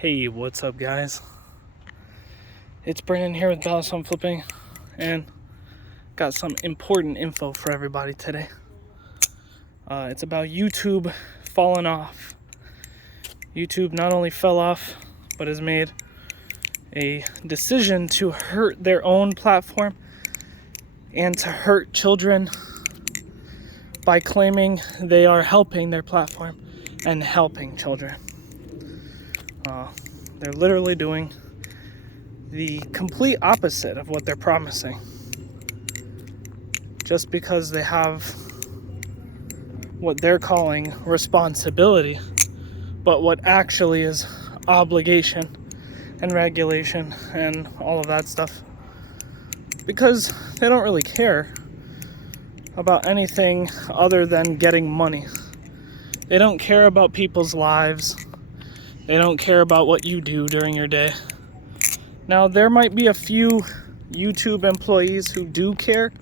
Hey, what's up, guys? It's Brandon here with Dallas Home Flipping, and got some important info for everybody today. It's about YouTube falling off. YouTube not only fell off, but has made a decision to hurt their own platform and to hurt children by claiming they are helping their platform and helping children. They're literally doing the complete opposite of what they're promising. Just because they have what they're calling responsibility, but what actually is obligation and regulation and all of that stuff. Because they don't really care about anything other than getting money. They don't care about people's lives. They don't care about what you do during your day. Now, there might be a few YouTube employees who do care,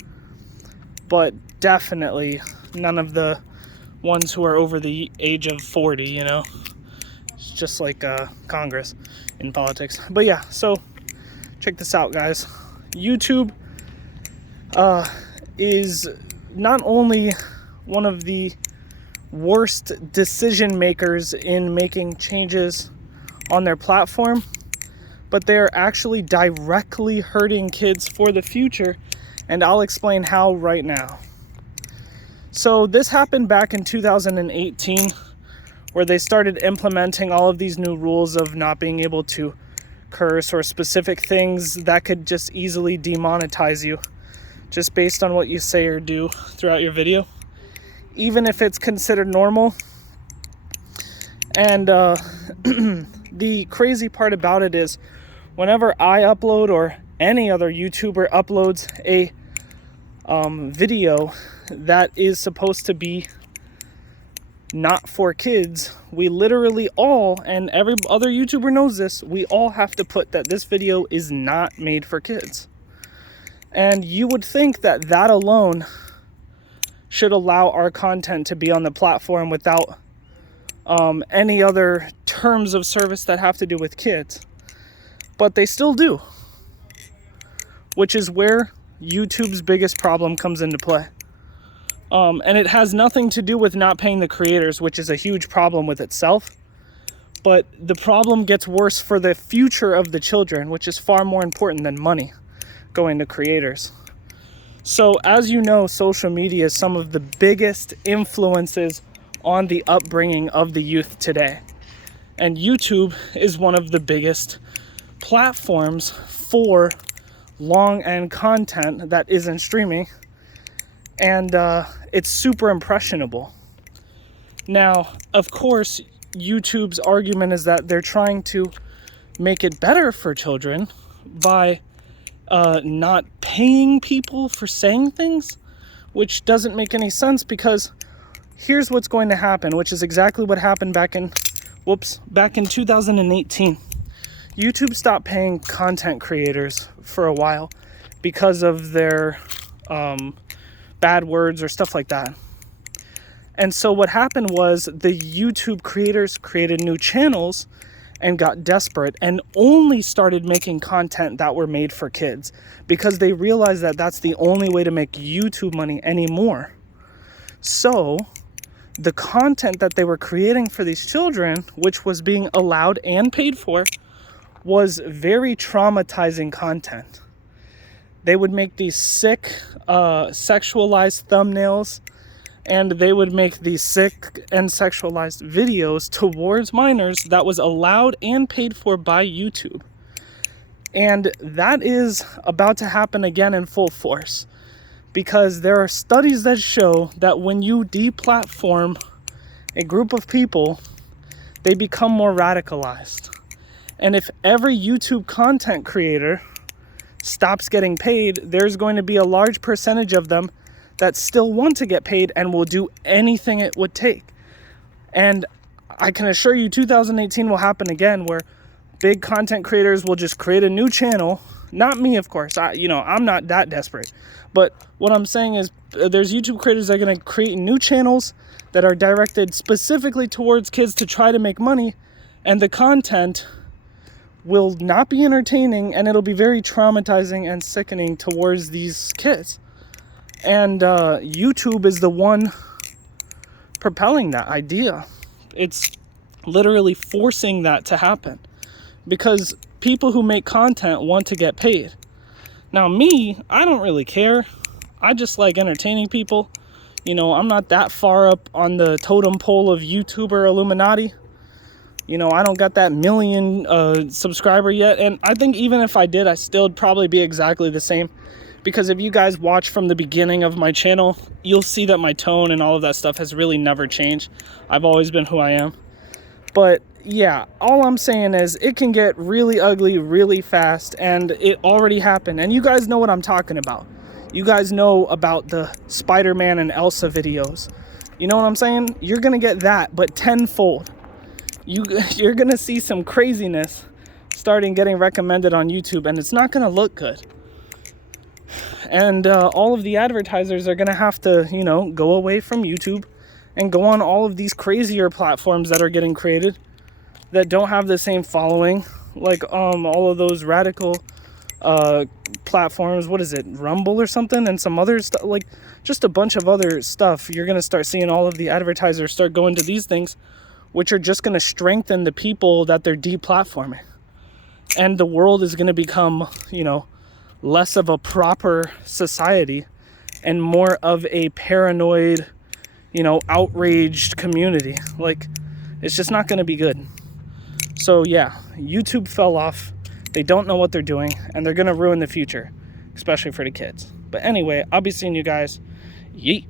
but definitely none of the ones who are over the age of 40, you know? It's just like Congress in politics. But yeah, so check this out, guys. YouTube is not only one of the worst decision makers in making changes on their platform, but they are actually directly hurting kids for the future, and I'll explain how right now. So this happened back in 2018, where they started implementing all of these new rules of not being able to curse or specific things that could just easily demonetize you just based on what you say or do throughout your video, even if it's considered normal. And the crazy part about it is whenever I upload or any other YouTuber uploads a video that is supposed to be not for kids, we literally all, and every other YouTuber knows this, we all have to put that this video is not made for kids. And you would think that that alone should allow our content to be on the platform without any other terms of service that have to do with kids. But they still do, which is where YouTube's biggest problem comes into play. And it has nothing to do with not paying the creators, which is a huge problem with itself. But the problem gets worse for the future of the children, which is far more important than money going to creators. So as you know, social media is some of the biggest influences on the upbringing of the youth today. And YouTube is one of the biggest platforms for long end content that isn't streaming. And it's super impressionable. Now, of course, YouTube's argument is that they're trying to make it better for children by not paying people for saying things, which doesn't make any sense, because here's what's going to happen, which is exactly what happened back in 2018. YouTube stopped paying content creators for a while because of their bad words or stuff like that. And so what happened was the YouTube creators created new channels and got desperate and only started making content that were made for kids, because they realized that that's the only way to make YouTube money anymore. So the content that they were creating for these children, which was being allowed and paid for, was very traumatizing content. They would make these sick, sexualized thumbnails, and they would make these sick and sexualized videos towards minors that was allowed and paid for by YouTube. And that is about to happen again in full force, because there are studies that show that when you deplatform a group of people, they become more radicalized. And if every YouTube content creator stops getting paid, there's going to be a large percentage of them that still want to get paid and will do anything it would take. And I can assure you 2018 will happen again, where big content creators will just create a new channel. Not me, of course. I'm not that desperate. But what I'm saying is there's YouTube creators that are going to create new channels that are directed specifically towards kids to try to make money, and the content will not be entertaining, and it'll be very traumatizing and sickening towards these kids. And YouTube is the one propelling that idea. It's literally forcing that to happen because people who make content want to get paid. Now me, I don't really care. I just like entertaining people. You know, I'm not that far up on the totem pole of YouTuber Illuminati. You know, I don't got that million subscriber yet. And I think even if I did, I still would probably be exactly the same. Because if you guys watch from the beginning of my channel, you'll see that my tone and all of that stuff has really never changed. I've always been who I am. But yeah, all I'm saying is it can get really ugly really fast, and it already happened. And you guys know what I'm talking about. You guys know about the Spider-Man and Elsa videos. You know what I'm saying? You're going to get that, but tenfold. You're going to see some craziness starting getting recommended on YouTube, and it's not going to look good. And all of the advertisers are going to have to, you know, go away from YouTube and go on all of these crazier platforms that are getting created that don't have the same following, like all of those radical platforms. What is it, Rumble or something, and some other stuff, like just a bunch of other stuff. You're going to start seeing all of the advertisers start going to these things, which are just going to strengthen the people that they're deplatforming. And the world is going to become, you know, less of a proper society and more of a paranoid, you know, outraged community. Like, it's just not going to be good. So yeah, YouTube fell off. They don't know what they're doing, and they're going to ruin the future, especially for the kids. But anyway, I'll be seeing you guys. Yeet.